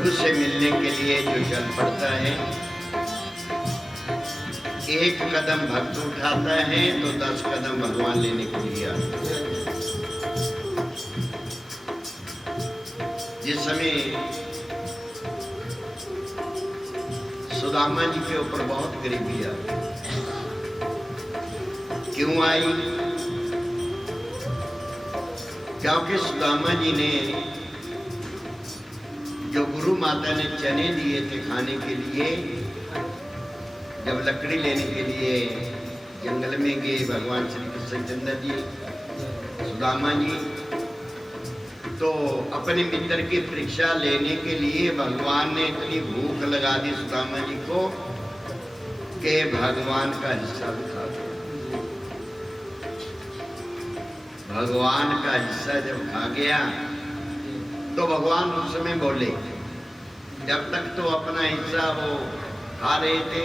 प्रभु से मिलने के लिए जो चल पड़ता है, एक कदम भक्त उठाता है तो 10 कदम भगवान लेने के लिए आते हैं। जिस समय सुदामा जी के ऊपर बहुत गरीबी आई, क्यों आई? क्योंकि सुदामा जी ने जो गुरु माता ने चने दिए थे खाने के लिए, जब लकड़ी लेने के लिए जंगल में गए भगवान श्री कृष्णचंद्र जी, सुदामा जी, तो अपने मित्र की परीक्षा लेने के लिए भगवान ने इतनी भूख लगा दी सुदामा जी को कि भगवान का हिस्सा भी खा गया। भगवान का हिस्सा जब खा गया तो भगवान उस समय बोले, जब तक तो अपना हिस्सा वो खा रहे थे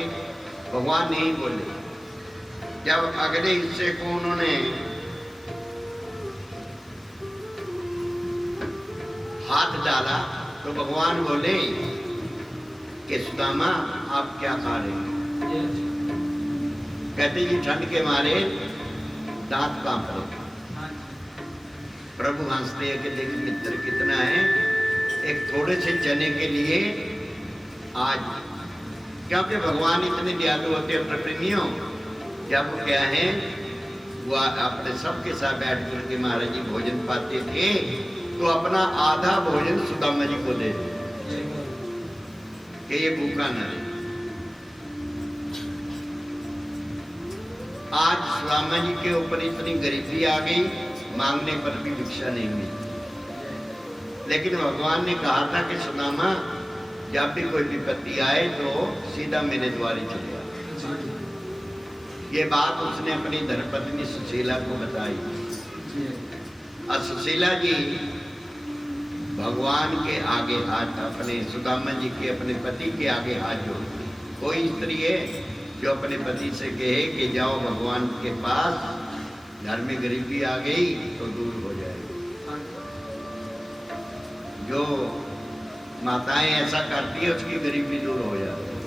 भगवान नहीं बोले। जब अगले हिस्से को उन्होंने हाथ डाला तो भगवान बोले कि सुदामा आप क्या खा रहे हैं? कहते जी ठंड के मारे दांत कांप रहे। प्रभु हंसते हैं कि देख मित्र कितना है, एक थोड़े से चने के लिए आज, क्योंकि भगवान इतने दयालु होते हैं प्रेमियों, जब क्या है वो अपने सबके साथ बैठ करके महाराज जी भोजन पाते थे तो अपना आधा भोजन सुदामा जी को दे कि ये भूखा न रहे। आज सुदामा जी के ऊपर इतनी गरीबी आ गई, मांगने पर भी भिक्षा नहीं मिली, लेकिन भगवान ने कहा था कि सुदामा जब भी कोई विपत्ति आए तो सीधा मेरे द्वारे चले आओ। ये बात उसने अपनी धर्मपत्नी सुशीला को बताई और सुशीला जी भगवान के आगे हाथ, अपने सुदामा जी के अपने पति के आगे हाथ जोड़ती। कोई स्त्री है जो अपने पति से कहे कि जाओ भगवान के पास, घर में गरीबी आ गई तो दूर हो जाएगी। जो माताएं ऐसा करती है उसकी गरीबी दूर हो जाती है,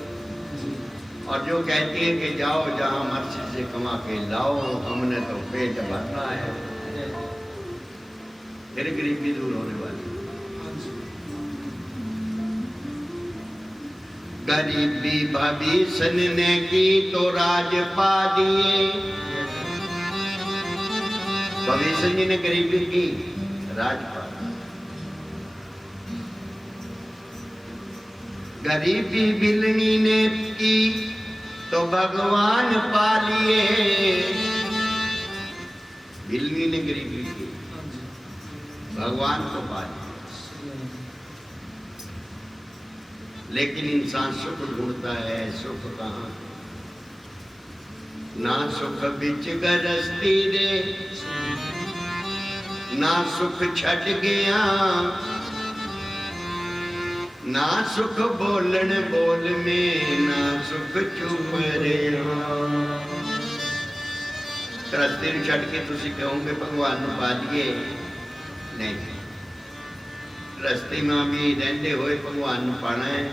और जो कहती है कि जाओ जहां मर्जी से कमा के लाओ, हमने तो पेट भरना है, फिर गरीबी दूर होने वाली। गरीबी भविष्य ने की तो राज पा दिए। भविष्य जी ने गरीबी की, राजपाल। गरीबी बिलनी ने की तो भगवान पा लिए। बिलनी ने गरीबी की, भगवान को पा लिया। लेकिन इंसान सुख ढूंढता है, सुख कहाँ? ना सुख बिच गरस्ती रे, ना सुख छट गया, ना सुख बोलन बोल में, ना सुख चुप रहा। रस्ते छट के तुसी कहोगे भगवान ਨੂੰ पा लिए, नहीं, रस्ते में भी रहते हुए भगवान ਨੂੰ पाना है।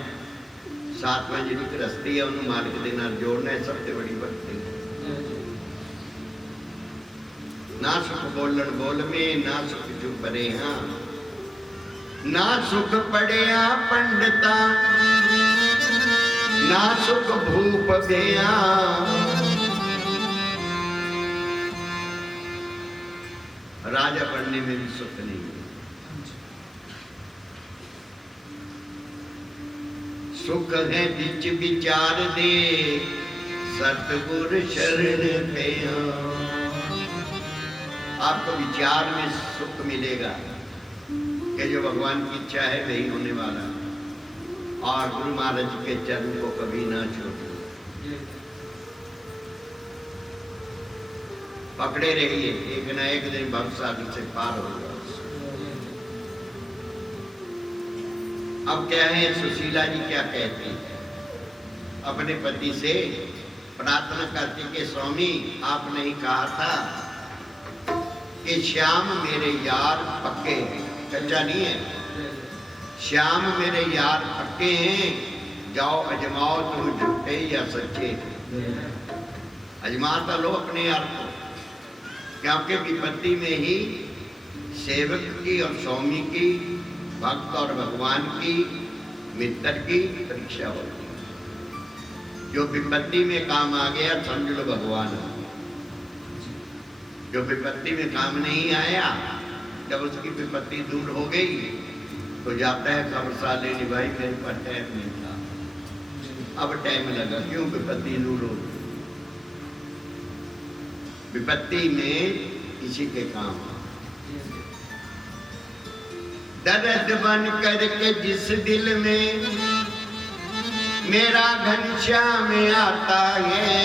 सातवां जी रस्ती है उन्होंने मालिक के नाल जोड़ना है, सबसे बड़ी भक्ति। ना सुख बोलन बोल में, ना सुख चुप रहा, ना सुख पड़िया पंडिता, ना सुख भूप गया। राजा बनने में भी सुख नहीं है। सुख है बिच विचार दे, सतगुर शरण गया। आपको विचार में सुख मिलेगा कि जो भगवान की इच्छा है वही होने वाला, और गुरु महाराज के चरण को कभी ना छोड़ो, पकड़े रहिए, एक न एक दिन भवसागर से पार होगा। अब क्या है, सुशीला जी क्या कहती है, अपने पति से प्रार्थना करती कि स्वामी आपने ही कहा था कि श्याम मेरे यार पक्के, कच्चा नहीं है, श्याम मेरे यार पक्के हैं, जाओ अजमाओ तुम झूठे या सच्चे। अजमाता लो अपने यार को, क्योंकि विपत्ति में ही सेवक की और स्वामी की, भक्त और भगवान की, मित्र की परीक्षा होती है। जो विपत्ति में काम आ गया समझ लो भगवान है। जो विपत्ति में काम नहीं आया, जब उसकी विपत्ति दूर हो गई तो जाता है खबरसाले निभाई, मेरे पर टाइम नहीं था, अब टाइम लगा, क्यों? विपत्ति दूर हो गई। विपत्ति में किसी के काम दर्द बन करके जिस दिल में मेरा घनश्याम आता है,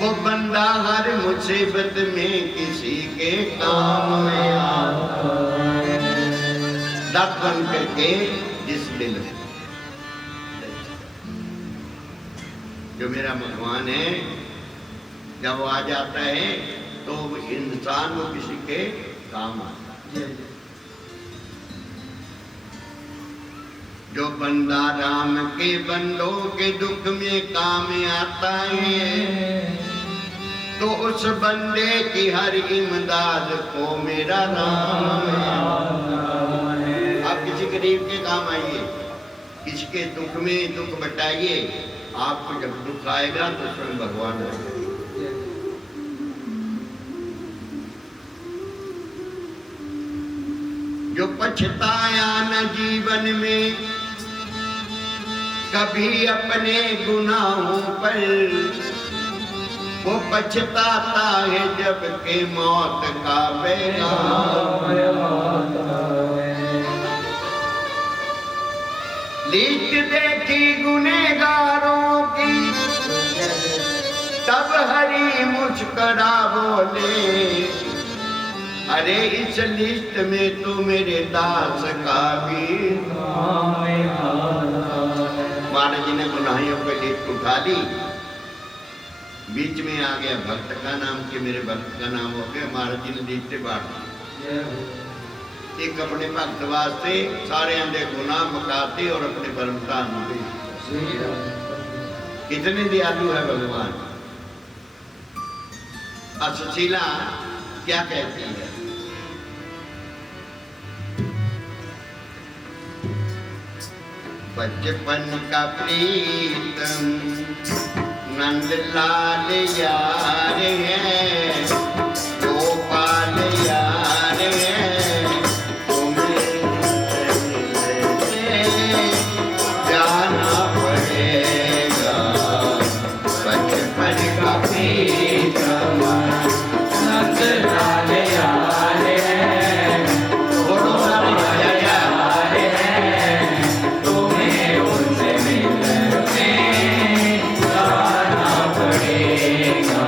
वो बंदा हर मुसीबत में किसी के काम में आता है। दर्द बन करके जिस दिल में, जो मेरा भगवान है, जब वो आ जाता है तो इंसान वो किसी के काम आता है। जो बंदा राम के बंदों के दुख में काम आता है, तो उस बंदे की हर इमदाद को मेरा राम आता है। आप किसी गरीब के काम आइए, किसी के दुख में दुख बटाइए, आपको जब दुख आएगा तो स्वयं भगवान आएगा। जो पछताया न जीवन में कभी अपने गुनाहों पर, वो पछताता है जब के मौत का पैगाम आता है। लीस्ट देखी गुनेगारों की, तब हरि मुस्कुरा बोले, अरे इस लिस्ट में तो मेरे दास का भी नाम आता है। महाराज जी ने गुनाहियों की लिस्ट उठा ली, बीच में आ गया भक्त का नाम कि मेरे भक्त का नाम हो गया। महाराज जी ने लिस्ट बांट दी, एक अपने भक्त वास्ते, सारे अंधे गुनाह मकाते और अपने परमतान में। कितने दयालु है भगवान। सुशीला क्या कहती है? बचपन का प्रीतम नंद लाल यार है, गोपाल यार है, तुम्हें जाना पड़ेगा। बचपन का प्रीतम नंद लाल यार है, गोपाल यार है, तुम्हें उनसे मिलने जाना पड़ेगा।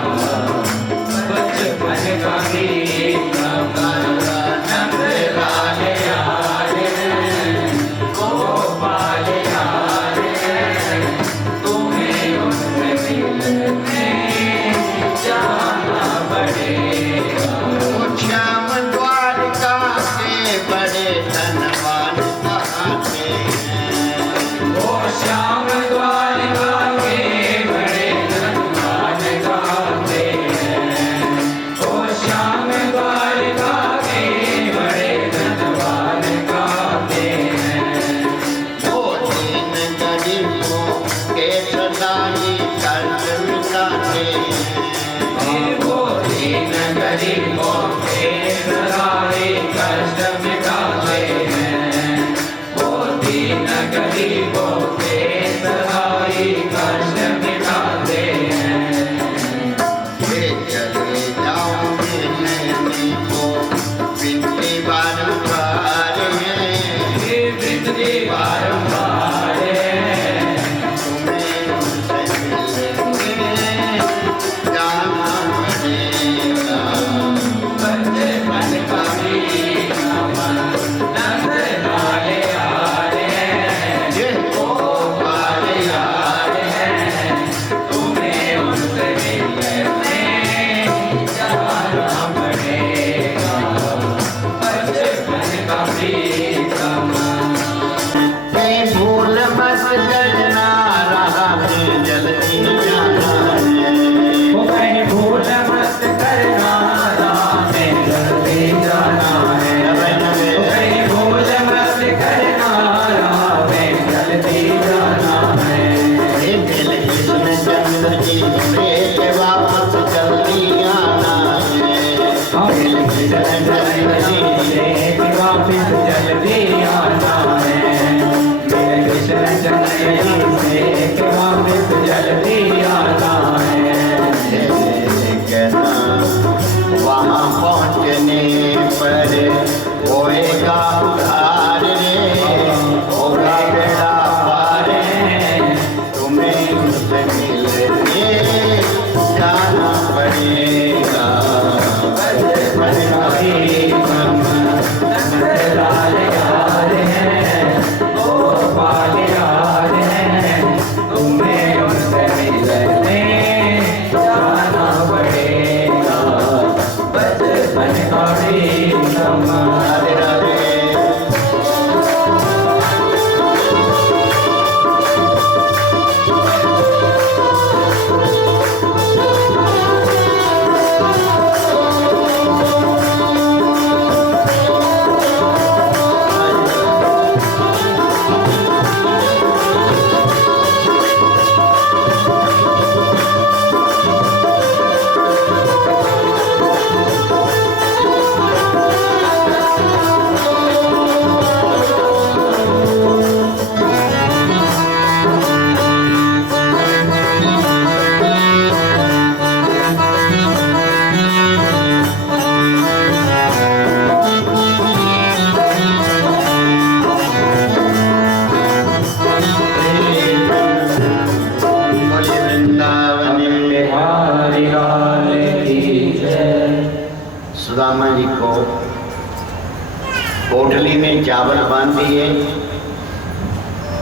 पोटली में चावल बांध दिए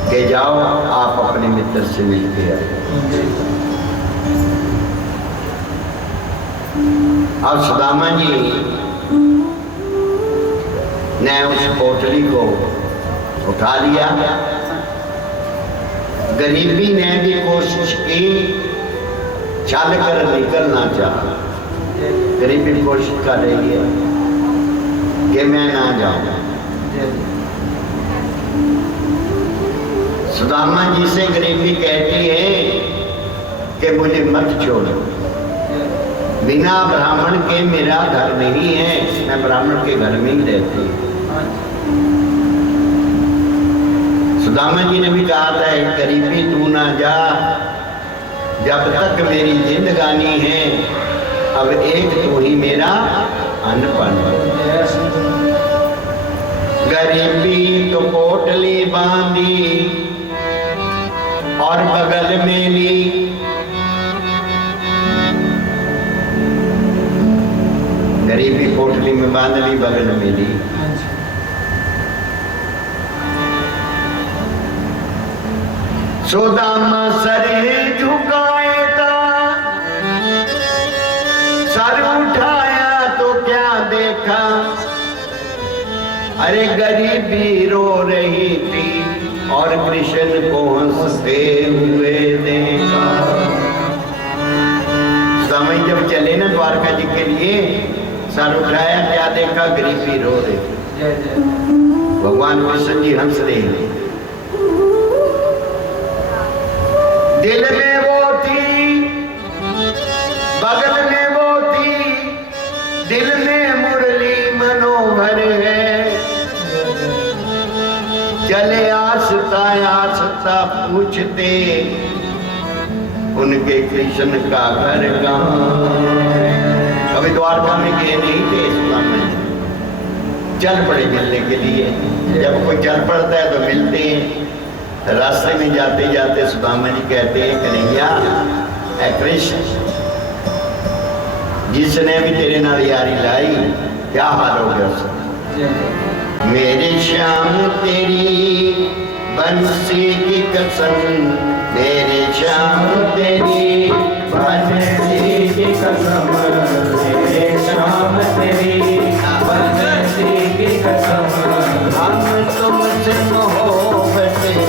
कि जाओ आप अपने मित्र से मिलके आओ। अब सुदामा जी ने उस पोटली को उठा लिया। गरीबी ने भी कोशिश की, चल कर निकलना चाहा। गरीबी कोशिश कर रही है कि मैं ना जाऊं। सुदामा जी से गरीबी कहती है कि मुझे मत छोड़ो, बिना ब्राह्मण के मेरा घर नहीं है, मैं ब्राह्मण के घर में ही रहती हूँ। सुदामा जी ने भी कहा था, गरीबी तू ना जा, जब तक मेरी जिंदगानी है, अब एक तू ही मेरा अनपन। गरीबी तो पोटली बांधी और बगल में ली, गरीबी पोटली में बांध ली, बगल में ली। सुदामा सर झुकाए था, सर उठाया तो क्या देखा, अरे गरीबी रो रही थी और कृष्ण को हंसते हुए देखा। समय जब चले ना द्वारका जी के लिए, सर उठाया, क्या देखा, गरीबी रो रही, भगवान कृष्ण जी हंस रहे हैं। दिल में वो थी, बगल में वो थी, दिल में मुरली मनोहर है। चले आस्ता आस्ता पूछते, उनके कृष्ण का घर कहाँ। कभी द्वारका में गए नहीं थे सुदामा जी, चल पड़े मिलने के लिए। जब कोई चल पड़ता है तो मिलते हैं। रास्ते में जाते जाते सुदामा जी कहते हैं, कन्हैया ऐ कृष्ण, जिसने भी तेरे नाल यारी लाई, क्या हाल हो गया उसका। मेरे श्याम तेरी बंसी की कसम, मेरे श्याम तेरी बंसी की कसम, मेरे श्याम तेरी बंसी की कसम, हम तुमसे मोहब्बत करते हैं।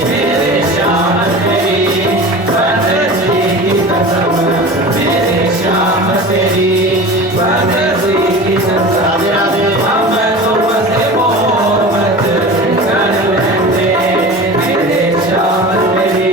मेरे श्याम तेरी बंसी की कसम, मेरे श्याम तेरी बंसी की कसम, राधे राधे। हम तुमसे मोहब्बत कर लेंगे, मेरे श्याम तेरी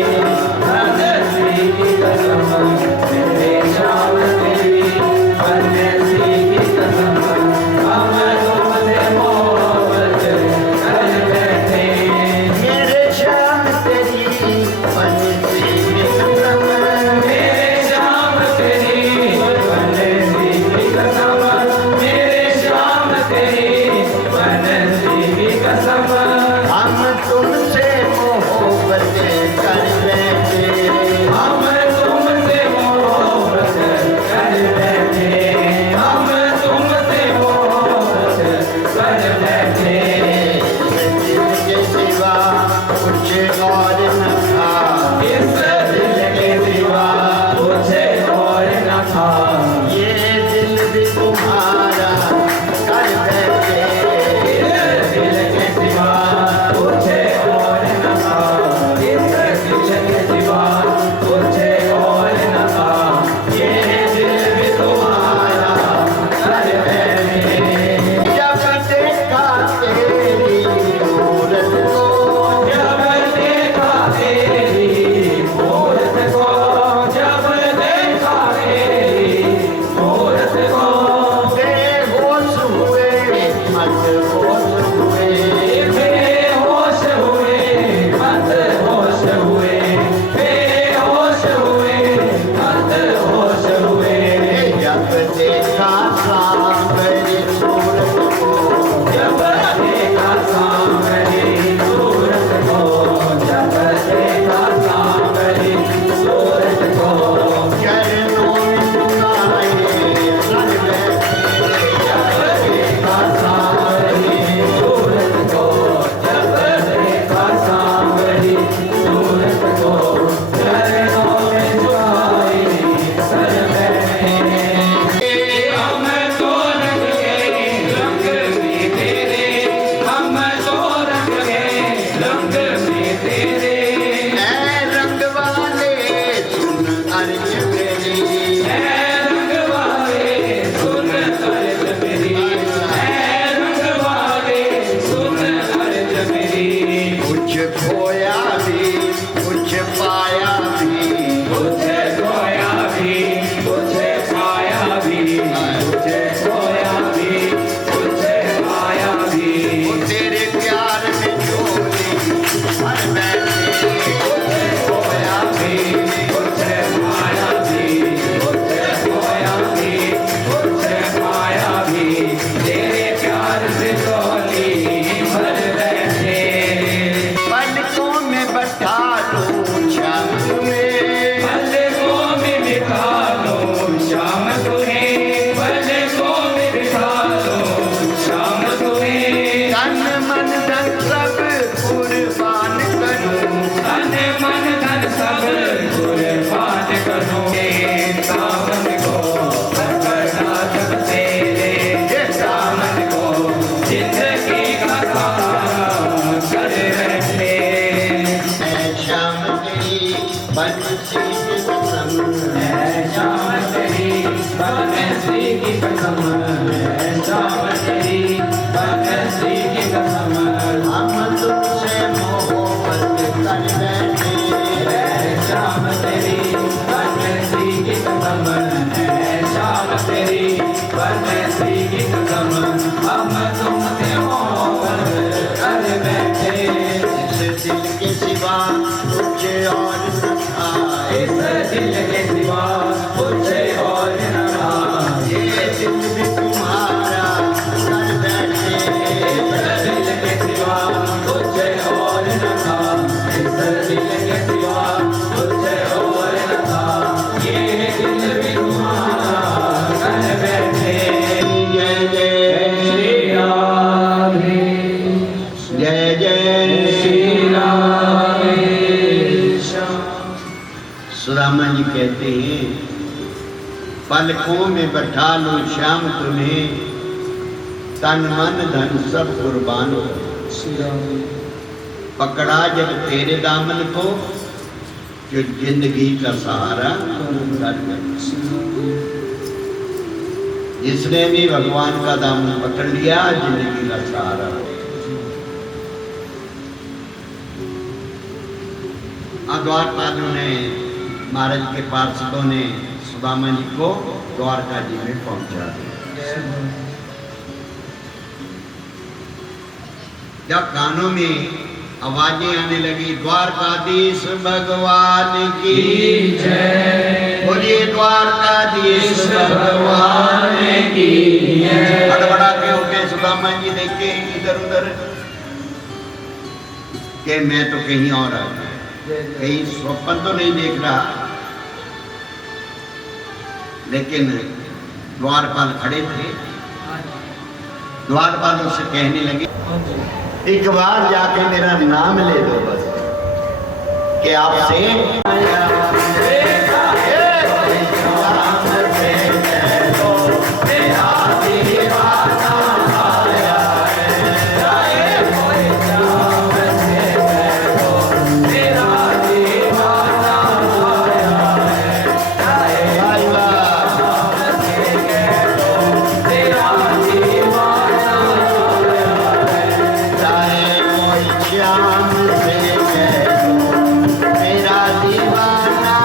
सुदामा जी कहते हैं पलकों में बैठा लो श्याम तुम्हें, तन मन धन सब कुर्बान हो। पकड़ा जब तेरे दामन को, जो जिंदगी का सहारा कर गया। जिसने भी भगवान का दामन पकड़ लिया, जिंदगी का सहारा हो। द्वारपालों ने, महाराज के पार्षदों ने सुदामा जी को द्वारका जी में पहुंचा दिया। जब कानों में आवाजें आने लगी, द्वारकाधीश भगवान की जय, बोलिए द्वारकाधीश भगवान की जय। बड़बड़ा के उठे सुदामा जी, देखे इधर उधर कि मैं तो कहीं और आ गया, कहीं स्वप्न तो नहीं देख रहा। लेकिन द्वारपाल खड़े थे, द्वारपाल उससे कहने लगे एक बार जाके मेरा नाम ले दो बस, कि आपसे मेरा दीवाना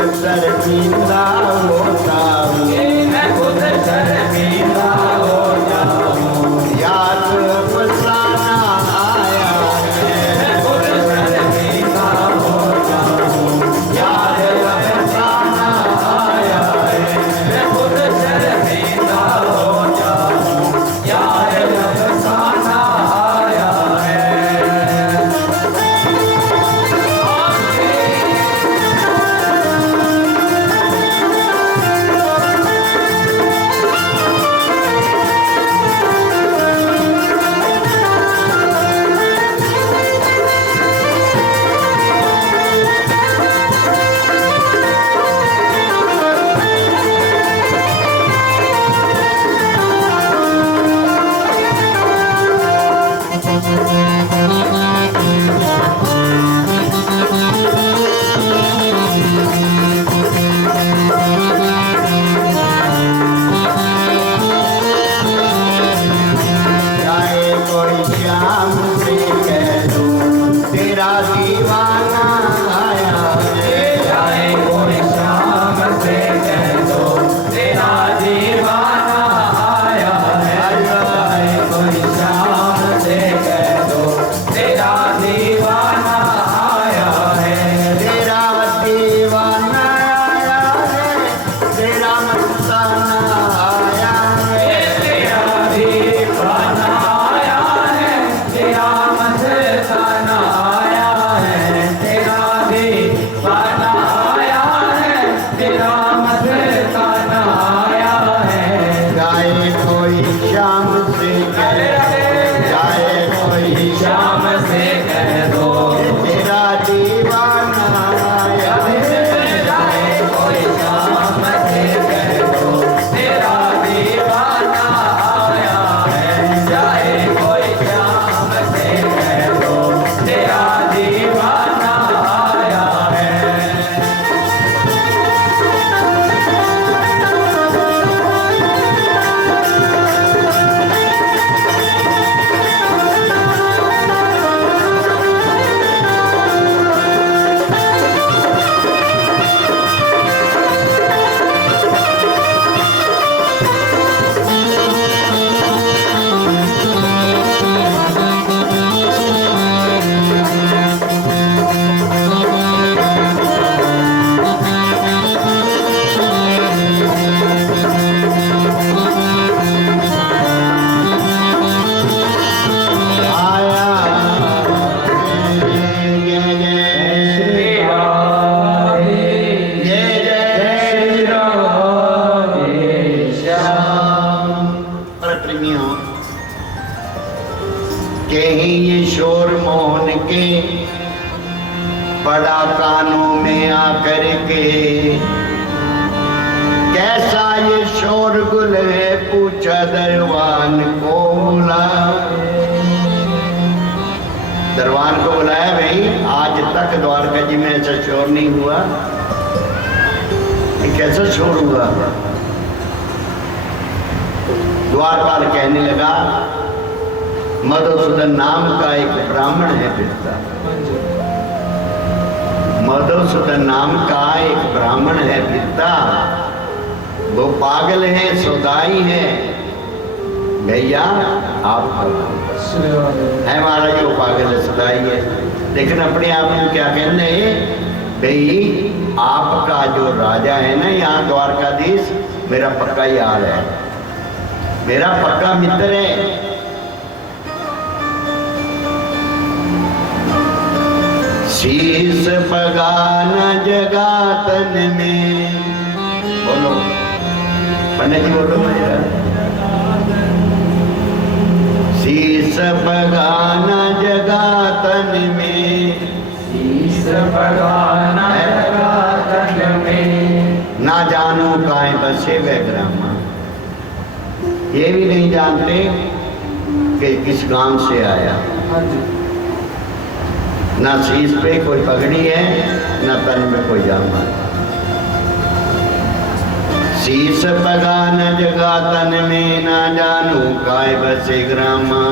शर्मिंदा होता हूँ, मैं खुद शर्मिंदा हो जाऊं। याद फसाना आया है, मैं खुद शर्मिंदा हो जाऊं। याद फसाना आया है, मैं खुद शर्मिंदा हो जाऊं। यार अफसाना आया है। जाए कोई शाम से कह दूं तेरा दीवाना आया है, चाहे कोई शाम से कह दो तेरा दीवाना आया है। चाहे कोई शाम से कह दो तेरा दीवाना आया है। तेरा दीवाना आया है, तेरा मस्ताना आया है, तेरा दीवाना आया है। तेरा मस्ताना आया है। तेरा दीवाना आया है। तेरा मस्ताना आया है। जाए कोई शाम से कह जाए कोई शाम से कह दो तेरा दीवाना आया है, चाहे कोई शाम से कह दो तेरा दीवाना आया है। चाहे कोई शाम से कह दो तेरा दीवाना आया है। आया जय जय श्री राम जय जय श्री राम श्याम। प्रेमियों कहीं ये शोर मोहन के पड़ा कानों में आकर के, कैसा ये शोरगुल है पूछा दरवान को बुला। दरबान को बुलाया भाई, आज तक द्वारका जी में ऐसा शोर नहीं हुआ, ये कैसा शोर हुआ। द्वारपाल कहने लगा मधुसूदन नाम का एक ब्राह्मण है फिरता, मधुसूदन नाम का एक ब्राह्मण है फिरता, वो पागल है सौदाई है। भैया आप है महाराज, वो पागल है सौदाई है, लेकिन अपने आप में क्या कहना है भाई, आपका जो राजा है ना यहाँ द्वारकाधीश, मेरा पक्का यार है, मेरा पक्का मित्र है। शीश पगान जगातन में, बोलो पंडित जी बोलो मेरा। शीश पगाना जगातन में, शीश पगाना जगातन में, ना जानो काहे बसे वह ग्रामा, ये भी नहीं जानते कि किस गांव से आया। ना शीश पे कोई पगड़ी है, ना तन में कोई जामा है। शीश पगान जगातन में, ना जानू काय बसे ग्रामा।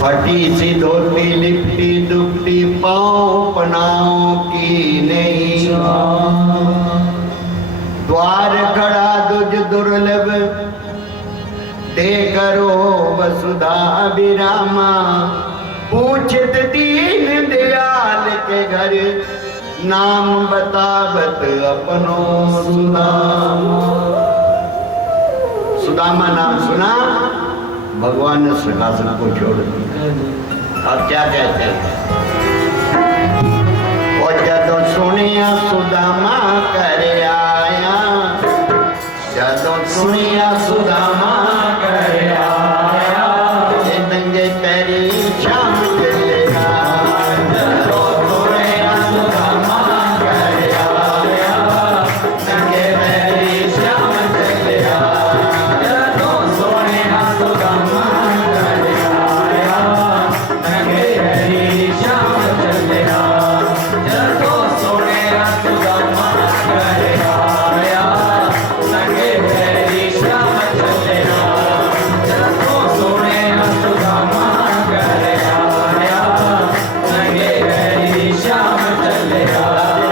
फटी सी धोती लिपटी दुपटी पाँव पनाओं की नहीं, द्वार खड़ा दुज दुर्लभ दे करो वसुधा विरामा। पूछत दीन दयाल के घर नाम बतावत अपनो सुदामा। सुदामा नाम सुना, भगवान ने सिंहासन को छोड़ दिया। अब क्या कहते हैं? और जदों सुनिया सुदामा कर आया, जदों सुनिया सुदामा कर आया, ये नंगे पैरी शाम चले आया। जदों सुनिया सुदामा कर आया, नंगे पैरी शाम चले आया। जदों सुनिया सुदामा कर आया, नंगे पैरी शाम चले आया। जदों सुनिया सुदामा कर आया, नंगे पैरी शाम चले आया। जदों सुनिया सुदामा कर आया, नंगे पैरी शाम चले आया।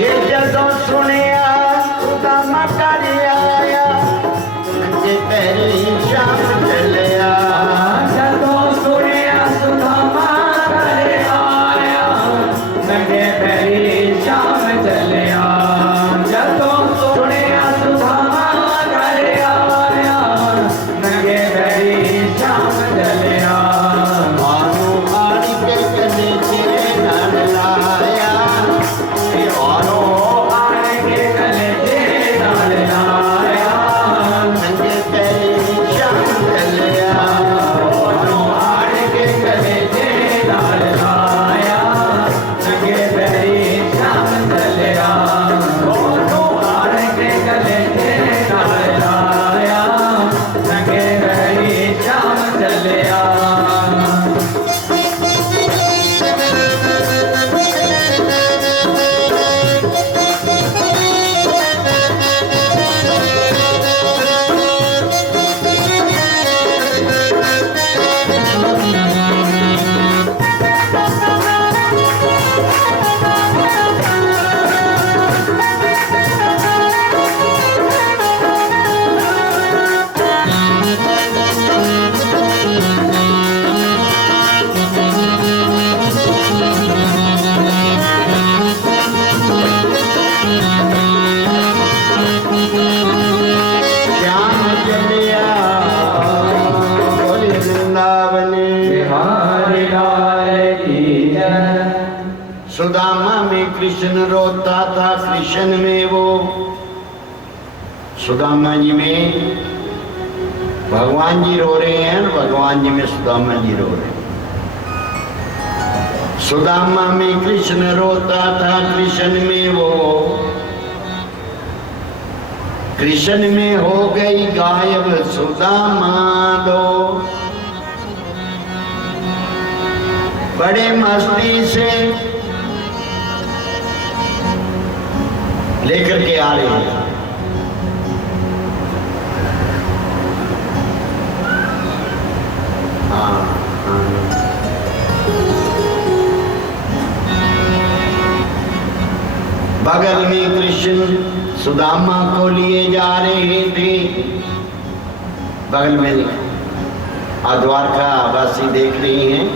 ये जदों सुनिया सुदामा कर आया, नंगे पैरी शाम चले आया। जदों सुनिया सुदामा कर आया, नंगे पैरी शाम चले आया। जदों सुनिया सुदामा कर आया, नंगे पैरी शाम चले आया। आनो आड़ी के कने तेरे नाल लाया, आनो आने के गले तेरे नाल लाया, नंगे पैरी शाम चले आया। दोनों आने के गले तेरे नाल लाया, नंगे पैरी शाम चले आया। दोनों आने के गले तेरे नाल लाया, नंगे पैरी शाम चले आया। श्याम चले आया, बोले वृंदावन। बिहारी लाल की जय। सुदामा में कृष्ण रोता था, कृष्ण में वो सुदामा जी में भगवान जी रो रहे हैं, भगवान जी में सुदामा जी रो रहे हैं। सुदामा में कृष्ण रोता था, कृष्ण में वो, कृष्ण में हो गई गायब सुदामा दो। बड़े मस्ती से लेकर के आ रहे हैं। हाँ, बगल में कृष्ण सुदामा को लिए जा रहे थे। बगल में द्वारका वासी देख रही हैं।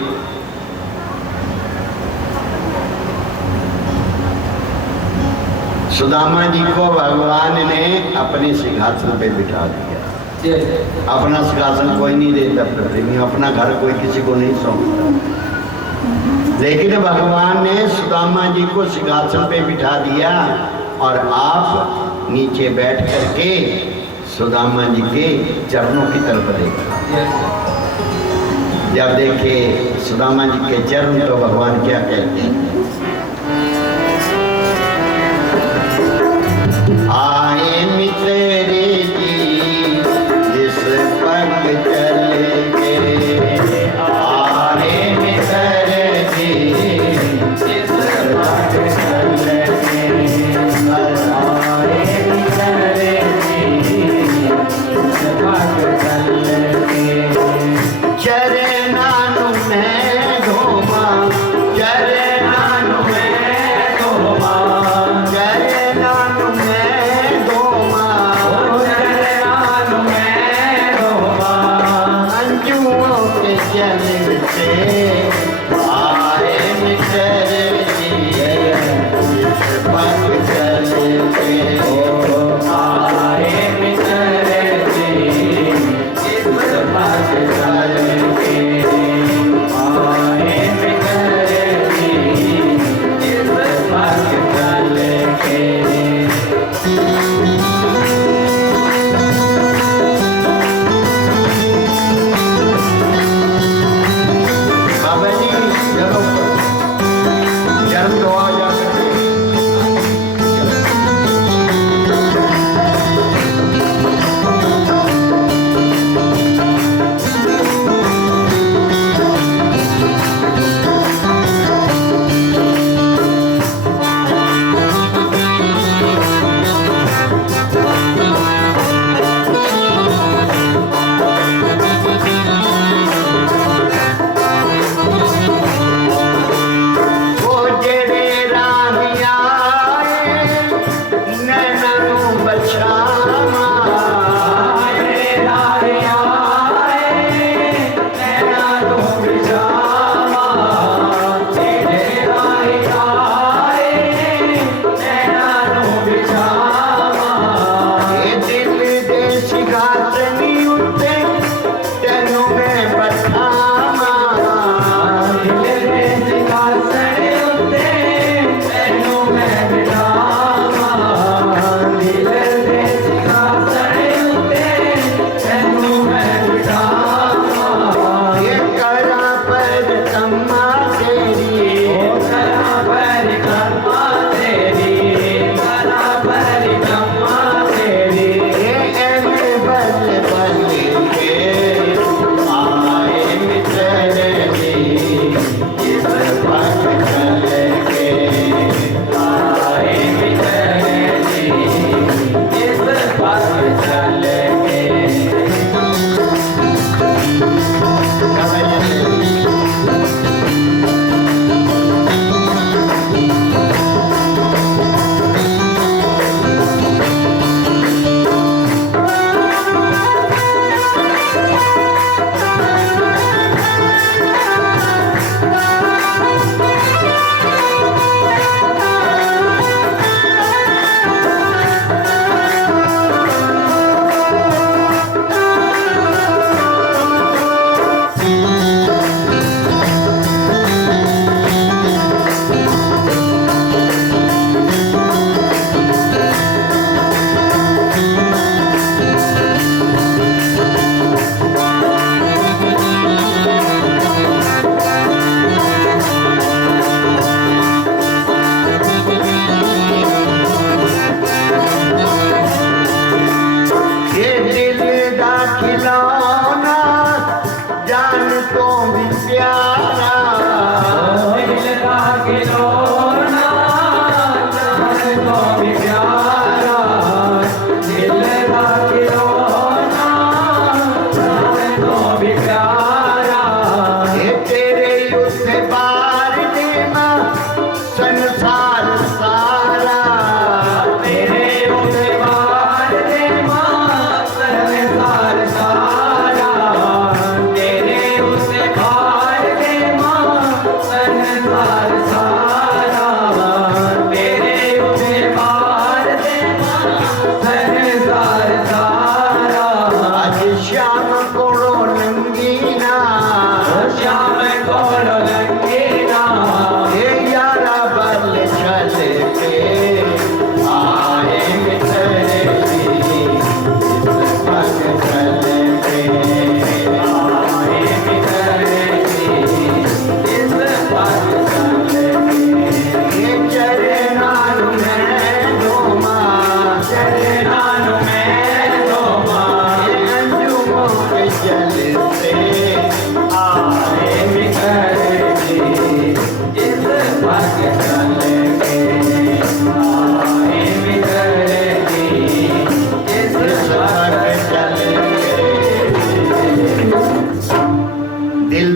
सुदामा जी को भगवान ने अपने सिंहासन पे बिठा दिया। अपना सिंहासन कोई नहीं देता पृथ्वी में, अपना घर कोई किसी को नहीं सौंपता। लेकिन भगवान ने सुदामा जी को सिंहासन पे बिठा दिया और आप नीचे बैठ करके सुदामा जी के चरणों की तरफ देखा। जब देखे सुदामा जी के चरण तो भगवान क्या कहते हैं, आए मित्र जी जिस पग चल के, आए मित्र जी जिस पग चल के, आए मित्र जी जिस पग चल के, चरनानु में धोमा, चरनानु में धोमा, चरनानु में धोमा, चरनानु में धोमा, अंजुओं के जल से आए मित्र जी जिस पग चल के, आए मित्र जी जिस पग चल के, आए मित्र जी जिस पग चल के। बाबा जी चलो जन्म तो आ जा सकते। वो जेड़े राहिया नैना नू बचावा, जेड़े राहिया नैना नू बचावा, जेड़े राहिया नैना नू बचावा, ये दिल दे सिंहासनी उत्ते तैनू मैं बठावा, दिल दे सिंहासनी उत्ते तैनू मैं बिठावा, दिल दे सिंहासनी उत्ते तैनू मैं बिठावा, ये करा पर तम्मा तेरी, ओ करा पर तम्मा तेरी, करा पर तम्मा तेरी, ये ऐने बल बल के आए मित्र जी जिस पग चल के, आए मित्र जी जिस पग चल के। ये दिल दा खिलौना जान तो भी प्यारा, दिल दा खिलौना जान तो भी प्यारा, दिल दा खिलौना जान तो भी प्यारा, ये तेरे उत्ते बार देना संसार सारा, तेरे उत्ते बार देना संसार सारा, तेरे उत्ते बार देना संसार सारा, तेरे उत्ते बार देना संसार सारा, आज श्याम कोड़ो नंगी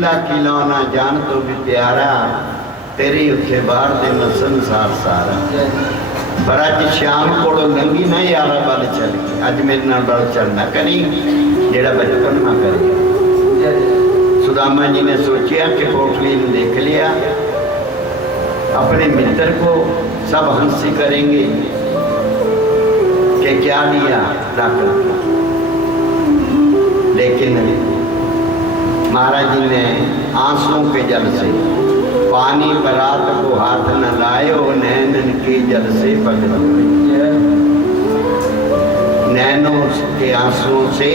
खिला खिलौना जान तो भी प्यारा, तेरे उत्थे बाहर दे मैं संसार सारा। पर अज श्याम कोलों लंघी ना यारा बल चल के, अज मेरे नाल बल चलना करी जेड़ा बचपन में करे। सुदामा जी ने सोचा कि पोटली ने देख लिया, अपने मित्र को सब हंसी करेंगे कि क्या दिया रख, लेकिन महाराज जी ने आंसुओं के जल से पानी बरात को हाथ न लायो, नैनन के जल से पगल, नैनों के आंसुओं से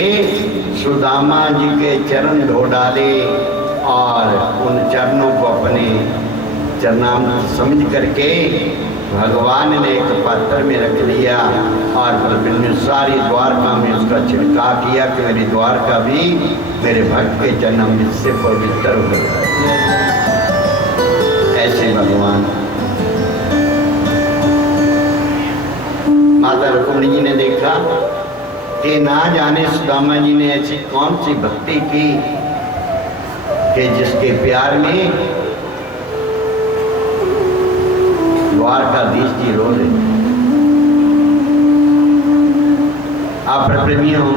सुदामा जी के चरण धो डाले और उन चरणों को अपने चरणामृत समझ करके भगवान ने एक पात्र में रख लिया और फिर सारी द्वारका में उसका छिड़काव किया कि मेरी द्वारका भी मेरे भक्त के चरणामृत से पवित्र हो गया। ऐसे भगवान माता रुक्मिणी जी ने देखा कि ना जाने सुदामा जी ने ऐसी कौन सी भक्ति की कि जिसके प्यार में द्वारकाधीश जी रो रहे। आप प्रेमियों,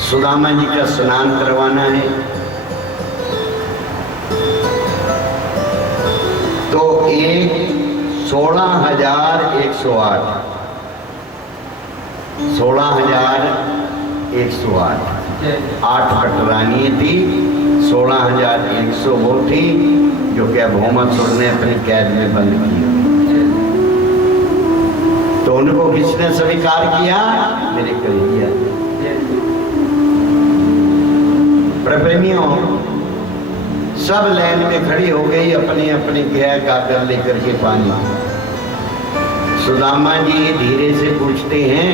सुदामा जी का स्नान करवाना है तो 16,108 8 कटरानी थी, 16,100 वो थी जो कि अब मोहम्मद ने अपनी कैद में बंद की। तो उनको किसने स्वीकार किया? मेरे करीबिया। प्रेमियों, सब लाइन में खड़ी हो गई, अपनी अपनी गया गागर लेकर के पानी। सुदामा जी धीरे से पूछते हैं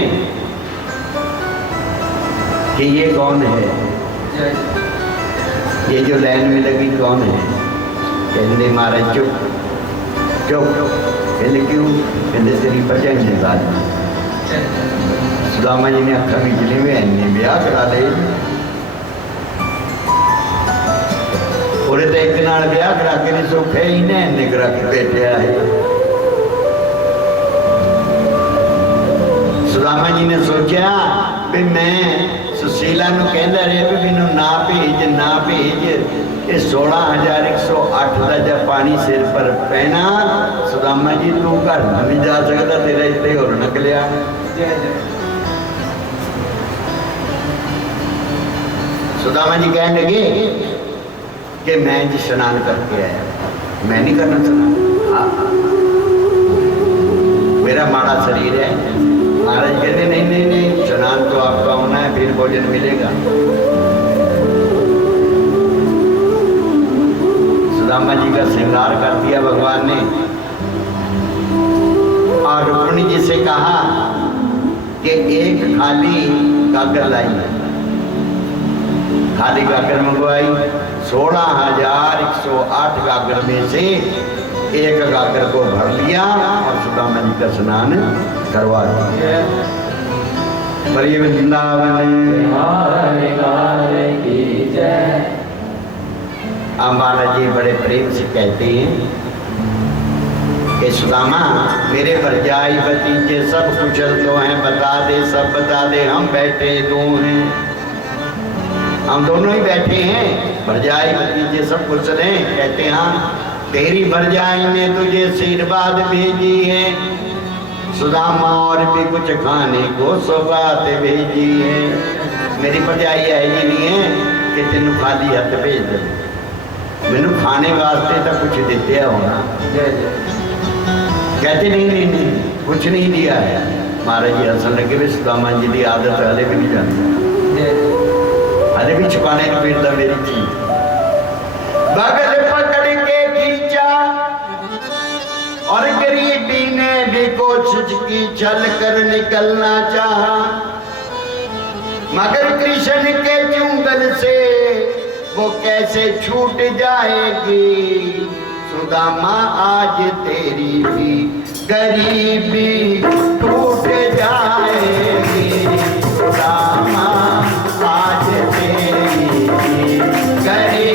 कि ये कौन है, ये जो लाइन में लगी कौन है? कहते महाराज चुप चुप। कहते क्यों? कहते तेरी भरजाई ने बात। सुदामा जी ने अखा बिजली में इन्ने ब्याह करा दे, और तो एक नाल ब्याह करा के नहीं सौखे ही ने इन्ने करा के बैठा है। सुदामा जी ने सोचा भी मैं सुशीला नूं कहंदा रहा भी मैनूं ना भेज ना भेज, ये 16,108 का जब पानी सिर पर पैना, सुदामा जी तू घर नहीं जा सकता, तेरा इतने होर निकलिया। सुदामा जी कहने लगे कि मैं जी स्नान करके आया। मैं नहीं करना स्नान, मेरा माड़ा शरीर है। महाराज कहते नहीं नहीं नहीं, स्नान तो आपका होना है, फिर भोजन मिलेगा। सुदामा जी का श्रृंगार कर दिया भगवान ने और रुक्मिणी जी से कहा कि एक खाली गागर लाई, खाली गागर मंगवाई। 16,108 गागर में से एक गागर को भर लिया और सुदामा जी का स्नान करवा दिया। बड़ी वृंदावन अम्बाला जी बड़े प्रेम से कहते हैं कि सुदामा मेरे भरजाई भतीजे सब कुशल तो हैं, बता दे सब बता दे, हम बैठे दो हैं, हम दोनों ही बैठे हैं, भरजाई भतीजे सब कुशल हैं। कहते हाँ, तेरी भरजाई ने तुझे आशीर्वाद भेजी है सुदामा, और भी कुछ खाने को सौगात भेजी है। मेरी भरजाई ऐसी नहीं है कि तेन खाली हाथ भेज दे, मैनू खाने वास्ते तो कुछ देते होना। कहते नहीं नहीं नहीं कुछ नहीं दिया है। महाराज जी हंसन लगे भी सुदामा जी की आदत हले भी नहीं जानती, हले भी छुपाने को फिरता मेरी चीज। बगल पकड़ के खींचा और गरीबी ने भी कोशिश की, छल कर निकलना चाहा, मगर कृष्ण के चुंगल से वो कैसे छूट जाएगी। सुदामा आज तेरी भी गरीबी टूट जाएगी, सुदामा आज तेरी भी गरीबी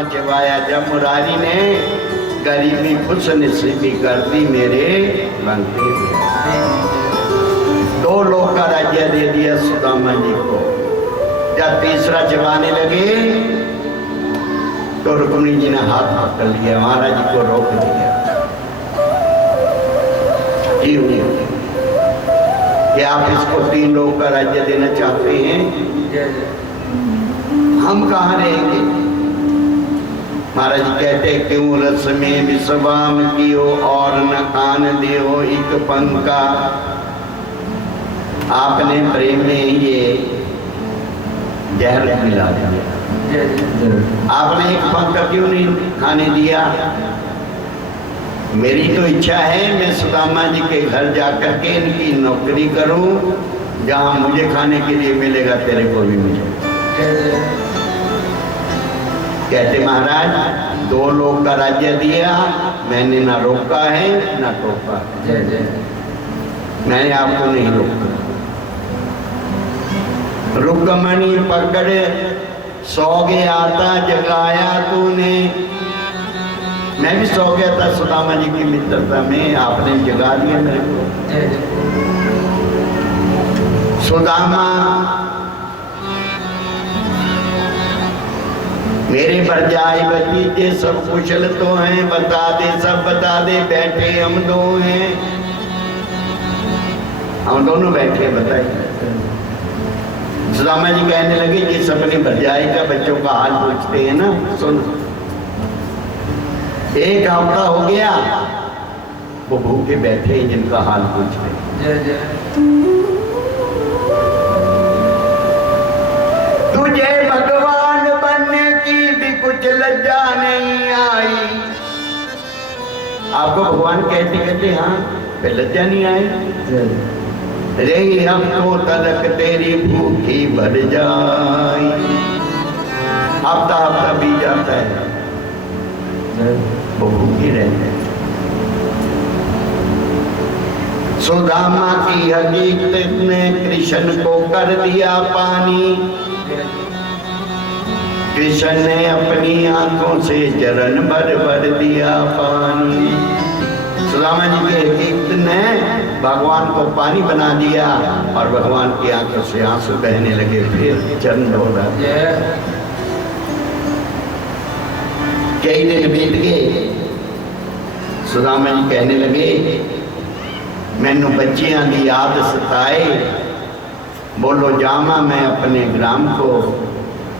सुदामा चबाया जब मुरारी ने, गरीबी खुश नसीबी कर दी मेरे बनते हुए। 2 लोग का राज्य दे दिया सुदामा जी को। जब तीसरा चबाने लगे तो रुक्मिणी जी ने हाथ पकड़ लिया, महाराज जी को रोक दिया। क्यों कि आप इसको 3 लोग का राज्य देना चाहते हैं, हम कहाँ रहेंगे? महाराज जी कहते क्यों रस में विश्वाम कियो और न कान दियो एक पंका। आपने प्रेम में ये जहर मिला दिया, आपने एक पंखा क्यों नहीं खाने दिया? मेरी तो इच्छा है मैं सुदामा जी के घर जाकर के इनकी नौकरी करूं, जहां मुझे खाने के लिए मिलेगा तेरे को भी मिलेगा। कहते महाराज 2 लोग का राज्य दिया, मैंने ना रोका है ना टोका है, मैंने आपको नहीं रोका। रुक्मणी पकड़ सो गया था जगाया तूने, मैं भी सो गया था सुदामा जी की मित्रता में, आपने जगा दिया मेरे को। सुदामा मेरे भरजाई भतीजे सब कुशल तो हैं, बता दे सब बता दे, बैठे हम 2 हैं, हम दोनों बैठे बताइए। सुदामा जी कहने लगे जिस अपनी भरजाई का बच्चों का हाल पूछते हैं ना, सुन 1 हफ्ता हो गया वो भूखे बैठे हैं, जिनका हाल पूछते हैं। तुझे भगवान बनने की भी कुछ लज्जा नहीं आई। आपको भगवान कहते कहते हाँ फिर लज्जा नहीं आई। रे हम तो तलक तेरी भूखी भर जाई। हफ्ता हफ्ता बीत जाता है, वो भूखी रहते हैं। सुदामा की हकीकत ने कृष्ण को कर दिया पानी। कृष्ण ने अपनी आंखों से चरण भर भर दिया पानी। सुदामा जी के हकीकत ने भगवान को पानी बना दिया और भगवान की आंखों से आंसू बहने लगे। फिर चरण धोना। कई दिन बीत गए, सुदामा जी कहने लगे मैनू बच्चियां की याद सताए, बोलो जामा मैं अपने ग्राम को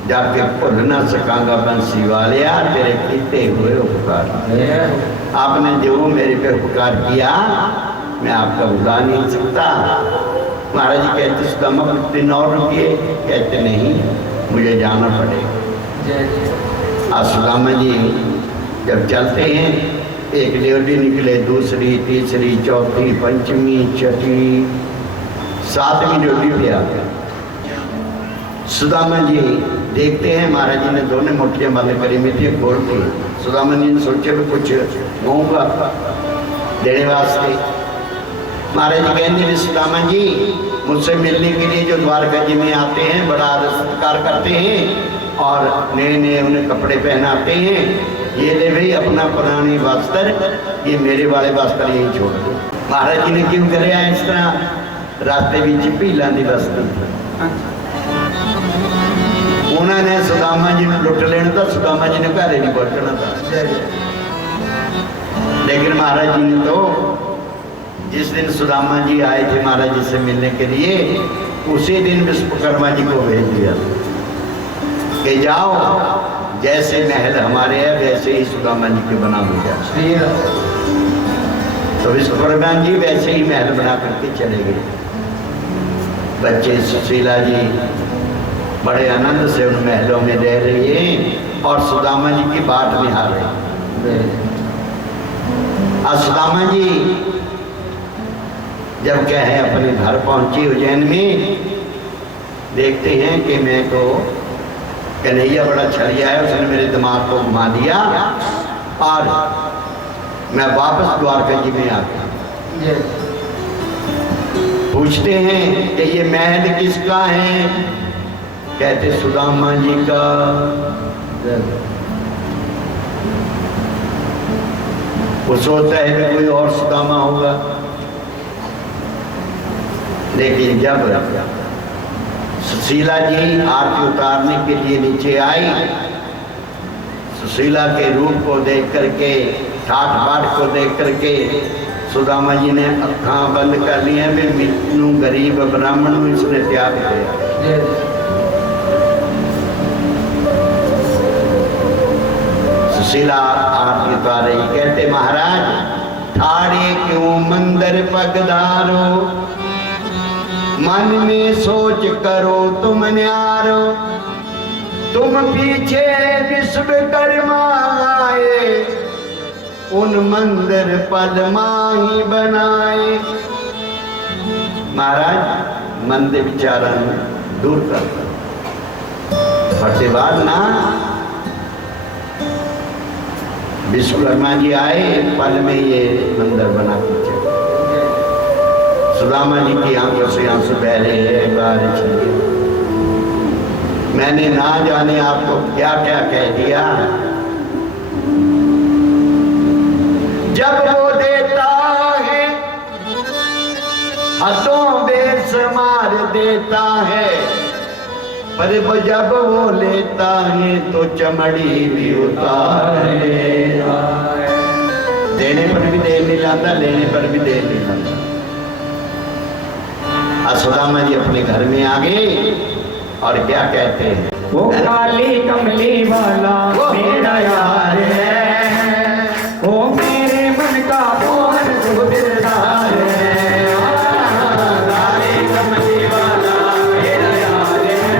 जाके भुल ना सकांगा बंसी वालिया तेरे कीते हुए उपकार। आपने जो मेरे पे उपकार किया मैं आपका भुला नहीं सकता। महाराज जी कहते सुदामा कुछ दिन और रुकिए, कहते नहीं मुझे जाना पड़ेगा। आज सुदामा जी जब चलते हैं, एक ड्योढ़ी निकले, दूसरी, तीसरी, चौथी, पंचमी, छठी, 7वीं ड्योढ़ी पे आ गए। सुदामा जी देखते हैं महाराज जी ने दोनों मुट्ठियां बंद करी, मिट्टी खोल दी। सुदामा जी ने सोचे भी कुछ होगा देने वास्ते। महाराज जी कहते सुदामा जी मुझसे मिलने के लिए जो द्वारका जी में आते हैं बड़ा आदर सत्कार करते हैं और नए नए उन्हें कपड़े पहनाते हैं। ये ले भाई अपना पुराने वस्त्र, ये मेरे वाले वस्त्र यही छोड़ दो। महाराज जी ने क्यों कराया इस तरह? रास्ते बीच भीलों की वस्त्र उन्होंने सुदामा जी ने लुट लेना था, सुदामा जी ने घर नहीं पहुंचना था। लेकिन महाराज जी ने तो जिस दिन सुदामा जी आए थे महाराज जी से मिलने के लिए, उसी दिन विश्वकर्मा जी को भेज दिया कि जाओ जैसे महल हमारे हैं वैसे ही सुदामा जी के बना दिया। तो विश्वकर्मा जी वैसे ही महल बना करके चले गए। बच्चे सुशीला जी बड़े आनंद से उन महलों में रह रही हैं और सुदामा जी की बाट निहार रहे। आज सुदामा जी जब क्या है अपने घर पहुंची उज्जैन में, देखते हैं कि मैं तो कन्हैया बड़ा छड़िया है, उसने मेरे दिमाग को घुमा दिया और मैं वापस द्वारका जी में आ गया। पूछते हैं कि ये महल किसका है? कहते सुदामा जी का। वो सोचता है कि कोई और सुदामा होगा, लेकिन जब सुशीला जी आरती उतारने के लिए नीचे आई, सुशीला के रूप को देख करके, ठाठ बाट को देख करके सुदामा जी ने अखां बंद कर ली हैं। मैनू गरीब ब्राह्मण इसने त्याग दिया। सुशीला आरती उतारे, कहते महाराज ठाड़े क्यों मंदिर पगधारो, मन में सोच करो तुम न्यारो, तुम पीछे विश्वकर्मा आए, उन मंदिर पद्मा ही बनाए। महाराज मंदिर विचारा दूर कर फतेहबाद ना, विश्वकर्मा जी आए, पल में ये मंदिर बना पीछे। सुदामा जी की आंखों से आंसू बह रहे हैं, बारिश है। मैंने ना जाने आपको क्या क्या कह दिया। जब वो देता है हाथों बेस मार देता है, पर जब वो लेता है तो चमड़ी भी उतार लेता है। देने पर भी देर नहीं लाता, लेने पर भी देर नहीं लाता। सुदामा जी अपने घर में आ गए और क्या कहते हैं, वो काली कमली वाला मेरा यार है, वो मेरे मन का मोहन को दिलदार है। काली कमली वाला मेरा यार है,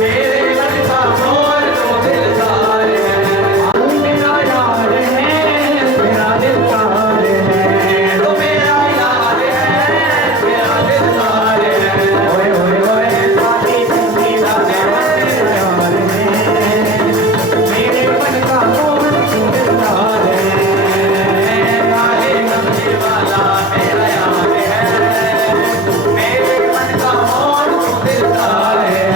मेरे मन का मोहन को दिलदार है। मेरा यार है, मेरा दिलदार है, तो मेरा यार है, मेरा दिलदार है। ओए ओए ओए काली कमली वाला मेरा यार है, मेरे मन का मोहन को दिलदार है। काली कमली वाला मेरा यार है, मेरे मन का मोहन को दिलदार है।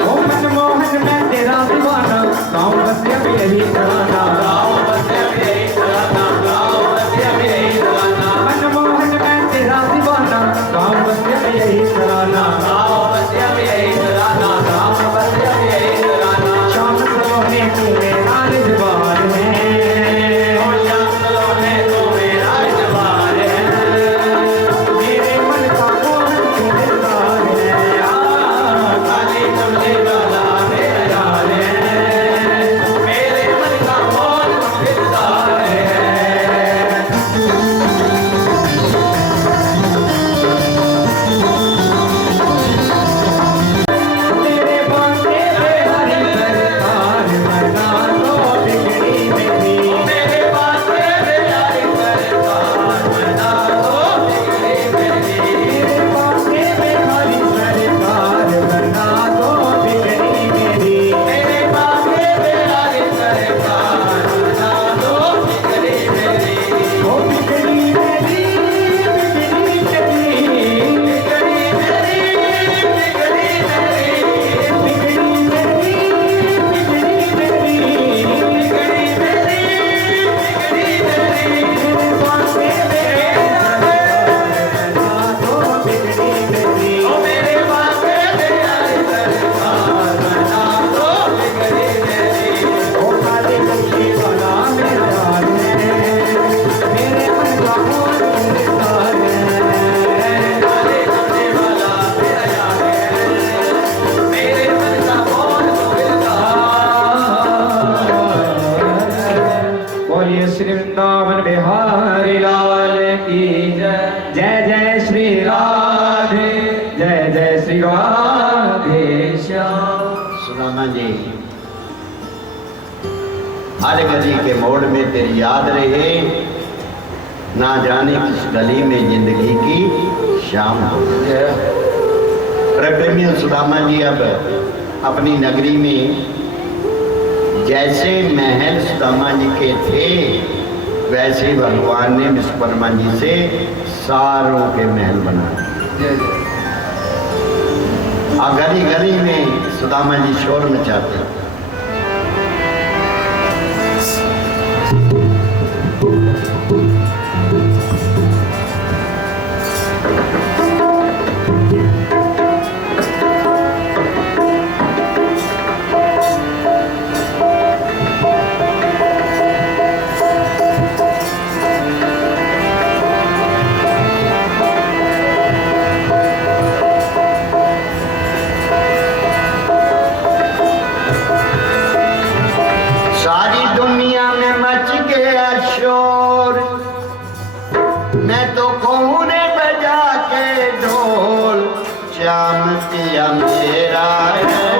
ओ मनमोहन मैं तेरा दीवाना, गाँव बसिया भी यही तराना, गाँव बसिया भी यही तराना, गाँव बसिया भी यही तराना। मनमोहन मैं तेरा दीवाना, गाँव बसिया भी यही तराना, गाँव बसिया भी यही तराना, गाँव बसिया भी यही तराना। शाम सलोने तू मेरा रिजवार है, ओ शाम सलोने तू मेरा रिजवार है, मेरे मन का मोहन तू दिलदार है। काली कमली वाला मेरा यार है, मेरे मन का मोहन तू दिलदार है। तेरे बांके पे हरी सरकार बना दो बिगड़ी मेरी, मेरे बांके पे हरी सरकार बना दो बिगड़ी मेरी, मेरे बांके पे हरी सरकार बना दो बिगड़ी मेरी, मेरे बांके पे हरी सरकार बना दो बिगड़ी मेरी। ओ बिगड़ी मेरी, बिगड़ी मेरी, बिगड़ी मेरी, बिगड़ी मेरी, बिगड़ी मेरी, बिगड़ी मेरी, बिगड़ी मेरी, बिगड़ी मेरी। मेरे बांके पे बना दो बिगड़ी मेरी, ओ मेरे बांके पे हरी सरकार बना दो बिगड़ी मेरी। ओ काली कमली वाला मेरा यार है, मेरे मन का मोहन दिलदार है। काली कमली वाला मेरा यार है, मेरे मन का मोहन दिलदार। बोलिए श्री वृंदावन बिहारी लाल की जय जय श्री राधे, जय जय श्री राधे श्याम। सुदामा जी, हर गली के मोड़ में तेरी याद रहे, ना जाने किस गली में जिंदगी की शाम हो। प्रेमियों, सुदामा जी अब अपनी नगरी में जैसे महल सुदामा जी के थे, वैसे भगवान ने विश्वकर्मा जी से सारों के महल बनाए। और गली गली में सुदामा जी शोर मचाते। सारी दुनिया में मच गया शोर, मैं तो कहूँ रे बजा के ढोल, श्याम पिया मेरा है,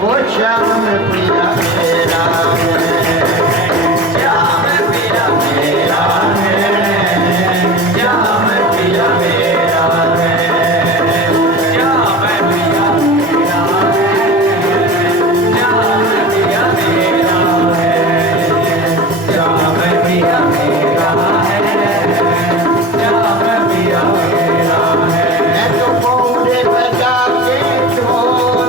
वो श्याम पिया मेरा है, श्याम पिया मेरा है, श्याम पिया मेरा है, श्याम पिया मेरा है, श्याम पिया मेरा है, श्याम पिया मेरा है, श्याम पिया मेरा है। मैं तो पौधे बजा के ढोल,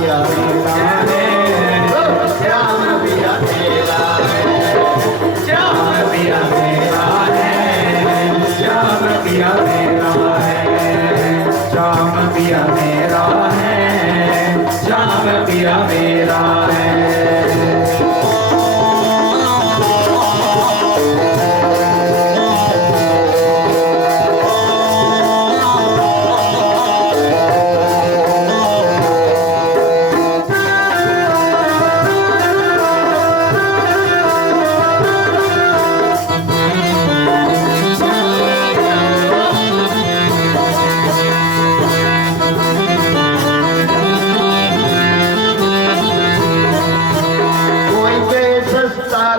पिया मेरा है, श्याम पिया मेरा है, श्याम पिया मेरा है, श्याम पिया मेरा है, श्याम पिया मेरा है, श्याम पिया मेरा है।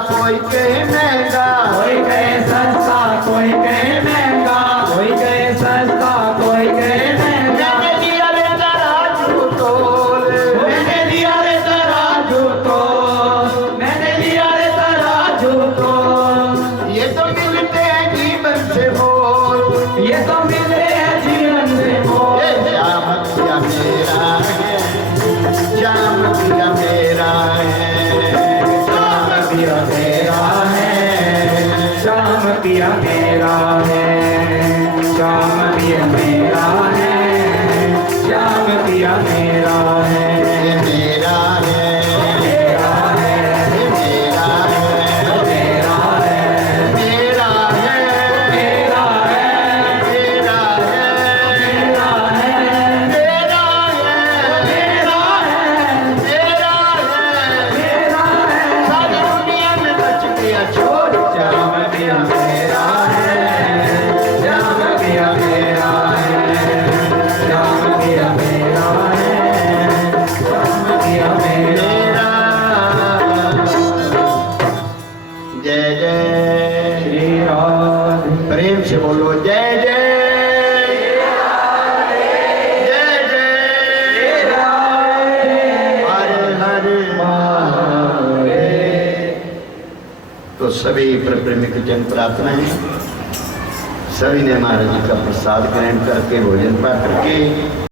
कोई कहे महंगा, कोई कहे सस्ता, कोई कहे महंगा, कोई कहे सस्ता, कोई कहे महंगा। मैंने दिया रे तराजू तोल, मैंने दिया रे तराजू तोल, मैंने दिया रे तराजू तोल। ये तो मिलते हैं जीवन से बोल, ये तो मिले हैं जीवन से बोल। श्याम पिया मेरा है, श्याम पिया मेरा है, पिया मेरा है, श्याम पिया मेरा है, श्याम पिया मेरा है, श्याम पिया मेरा है। ये मेरा है, मेरा है, ये मेरा है, मेरा है, मेरा है, मेरा है, मेरा है, मेरा है, मेरा है, मेरा है, मेरा है, मेरा है। सारी दुनिया में बच गया छोड़। श्याम पिया मेरा है, श्याम पिया मेरा है, श्याम पिया मेरा है, श्याम पिया मेरा। जय जय श्री राधे। प्रेम से बोलो जय जय जय जय हर हर तो सभी प्रेमी की जन प्रार्थना है, सभी ने महाराज जी का प्रसाद ग्रहण करके भोजन पाठ करके